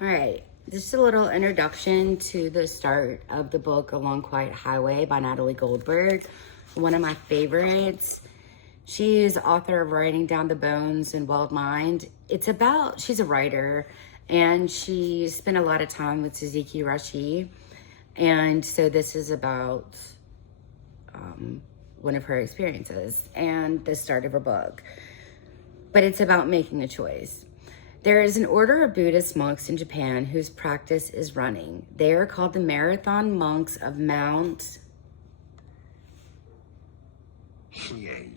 All right, just a little introduction to the start of the book, A Long Quiet Highway by Natalie Goldberg, one of my favorites. She is author of Writing Down the Bones and Wild Mind. She's a writer, and she spent a lot of time with Suzuki Roshi, and so this is about one of her experiences and the start of her book. But it's about making a choice. There is an order of Buddhist monks in Japan whose practice is running. They are called the Marathon Monks of Mount... Hiei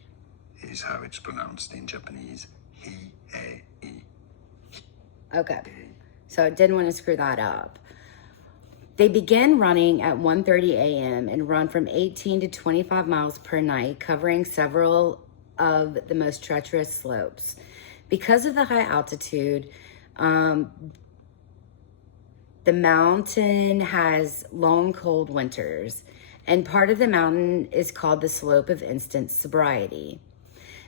is how it's pronounced in Japanese. Hiei. Okay, so I didn't want to screw that up. They begin running at 1:30 a.m. and run from 18 to 25 miles per night, covering several of the most treacherous slopes. Because of the high altitude, the mountain has long, cold winters, and part of the mountain is called the slope of instant sobriety.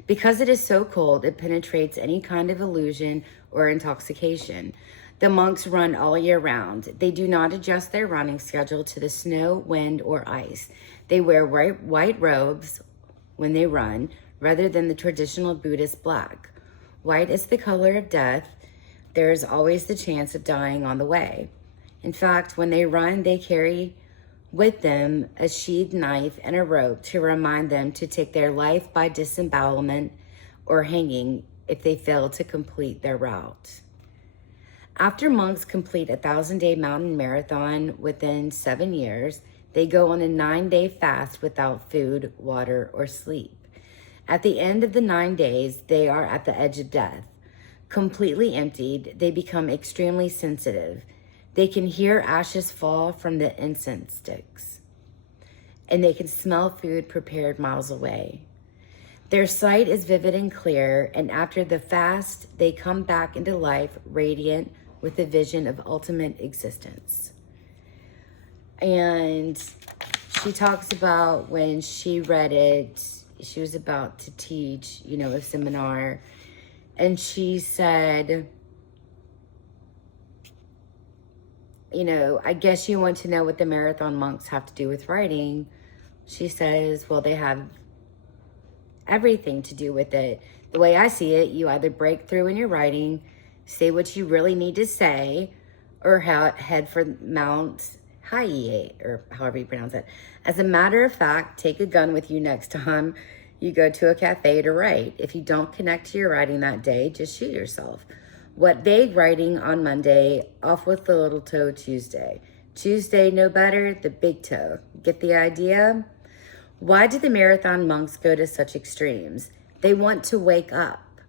Because it is so cold, it penetrates any kind of illusion or intoxication. The monks run all year round. They do not adjust their running schedule to the snow, wind, or ice. They wear white robes when they run, rather than the traditional Buddhist black. White is the color of death. There is always the chance of dying on the way. In fact, when they run, they carry with them a sheathed knife and a rope to remind them to take their life by disembowelment or hanging if they fail to complete their route. After monks complete a 1,000-day mountain marathon within 7 years, they go on a 9-day fast without food, water, or sleep. At the end of the 9 days, they are at the edge of death. Completely emptied, they become extremely sensitive. They can hear ashes fall from the incense sticks, and they can smell food prepared miles away. Their sight is vivid and clear, and after the fast, they come back into life radiant with a vision of ultimate existence. And she talks about when she read it, she was about to teach, a seminar, and she said, I guess you want to know what the marathon monks have to do with writing. She says, well, they have everything to do with it. The way I see it, you either break through in your writing, say what you really need to say, or head for Mount Hiei, or however you pronounce it. As a matter of fact, take a gun with you next time you go to a cafe to write. If you don't connect to your writing that day, just shoot yourself. What vague writing on Monday, off with the little toe Tuesday. Tuesday, no better, the big toe. Get the idea? Why do the marathon monks go to such extremes? They want to wake up.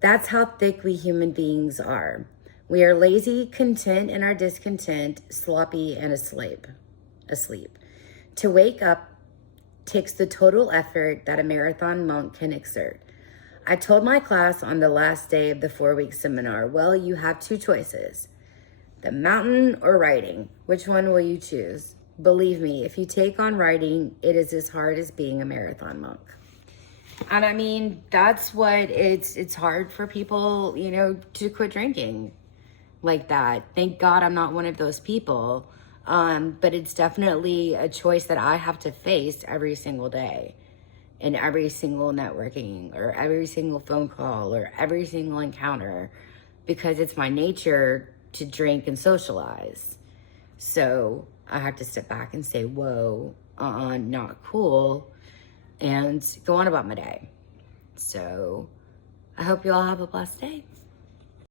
That's how thick we human beings are. We are lazy, content in our discontent, sloppy, and asleep. To wake up takes the total effort that a marathon monk can exert. I told my class on the last day of the 4-week seminar, well, you have 2 choices, the mountain or writing. Which one will you choose? Believe me, if you take on writing, it is as hard as being a marathon monk. And I mean, that's what it's hard for people, to quit drinking like that. Thank God I'm not one of those people. But it's definitely a choice that I have to face every single day, in every single networking or every single phone call or every single encounter, because it's my nature to drink and socialize. So I have to step back and say, whoa, not cool, and go on about my day. So I hope you all have a blessed day.